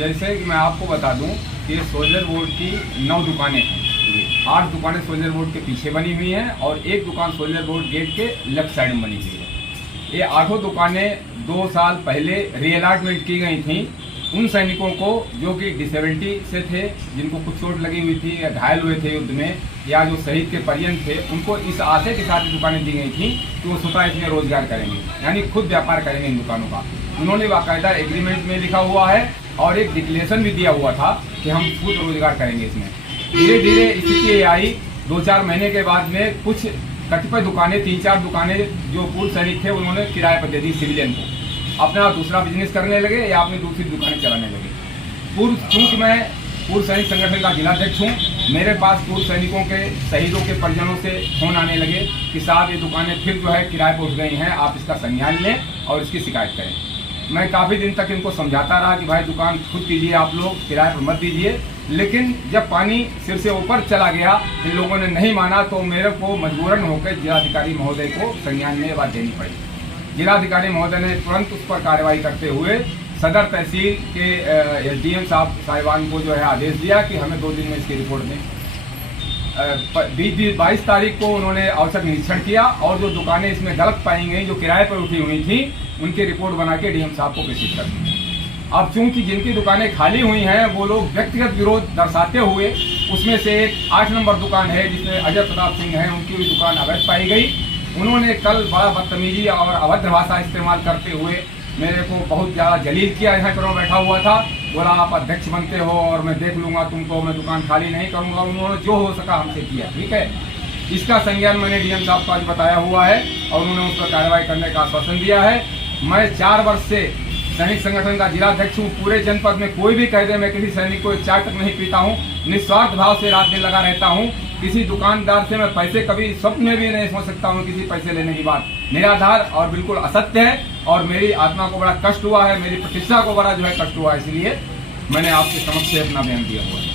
जैसे कि मैं आपको बता दूं कि सोल्जर बोर्ड की 9 दुकानें हैं। 8 दुकानें सोल्जर बोर्ड के पीछे बनी हुई हैं और एक दुकान सोल्जर बोर्ड गेट के लेफ्ट साइड में बनी हुई है। ये 8 दुकानें 2 साल पहले रीअलाटमेंट की गई थी उन सैनिकों को जो कि डिसेबिलिटी से थे, जिनको कुछ चोट लगी हुई थी या घायल हुए थे युद्ध में, या जो शहीद के परिजन थे, उनको इस आशय के साथ दुकानें दी गई थी कि वो स्वतः इसमें रोजगार करेंगे, यानी खुद व्यापार करेंगे इन दुकानों का। उन्होंने बाकायदा एग्रीमेंट में लिखा हुआ है और एक डिक्लेरेशन भी दिया हुआ था कि हम खुद रोजगार करेंगे इसमें। धीरे धीरे स्थिति आई, 2-4 महीने के बाद में कुछ कतिपय दुकानें, 3-4 दुकानें जो पूर्व सैनिक थे उन्होंने किराए पर दे दी सिविलियन को, अपना दूसरा बिजनेस करने लगे या अपनी दूसरी दुकानें चलाने लगे। चूंकि मैं पूर्व सैनिक संगठन का जिलाध्यक्ष हूँ, मेरे पास पूर्व सैनिकों के शहीदों के परिजनों से फोन आने लगे कि साहब ये दुकानें फिर जो है किराए पर उठ गई हैं, आप इसका संज्ञान लें और इसकी शिकायत करें। मैं काफ़ी दिन तक इनको समझाता रहा कि भाई दुकान खुद कीजिए, आप लोग किराए पर मत दीजिए, लेकिन जब पानी सिर से ऊपर चला गया, इन लोगों ने नहीं माना, तो मेरे को मजबूरन होकर जिलाधिकारी महोदय को संज्ञान में बात देनी पड़ी। जिलाधिकारी महोदय ने तुरंत उस पर कार्रवाई करते हुए सदर तहसील के एसडीएम साहिबान को जो है आदेश दिया कि हमें 2 दिन में इसकी रिपोर्ट दें। 22 तारीख को उन्होंने औचक निरीक्षण किया और जो दुकानें इसमें गलत पाई गई, जो किराए पर उठी हुई थी, उनकी रिपोर्ट बना के डीएम साहब को प्रेषित कर दी। अब चूंकि जिनकी दुकानें खाली हुई हैं वो लोग व्यक्तिगत विरोध दर्शाते हुए, उसमें से एक 8 नंबर दुकान है जिसमें अजय प्रताप सिंह है, उनकी भी दुकान अवैध पाई गई। उन्होंने कल बड़ा बदतमीजी और अभद्र भाषा इस्तेमाल करते हुए मेरे को बहुत ज़्यादा जलील किया। यहाँ पर बैठा हुआ था, बोला आप अध्यक्ष बनते हो और मैं देख लूँगा तुमको, मैं दुकान खाली नहीं करूँगा। उन्होंने जो हो सका हमसे किया, ठीक है। इसका संज्ञान मैंने डीएम साहब को आज बताया हुआ है और उन्होंने उस पर कार्रवाई करने का आश्वासन दिया है। मैं 4 वर्ष से सैनिक संगठन का जिलाध्यक्ष हूँ। पूरे जनपद में कोई भी कह दे मैं किसी सैनिक को 1 चाय तक नहीं पीता हूँ, निस्वार्थ भाव से रात दिन लगा रहता हूँ। किसी दुकानदार से मैं पैसे कभी स्वप्न में भी नहीं सोच सकता हूँ, किसी पैसे लेने की बात निराधार और बिल्कुल असत्य है और मेरी आत्मा को बड़ा कष्ट हुआ है, मेरी प्रतिष्ठा को बड़ा जो है कष्ट हुआ है, इसलिए मैंने आपके समक्ष से अपना बयान दिया हुआ है।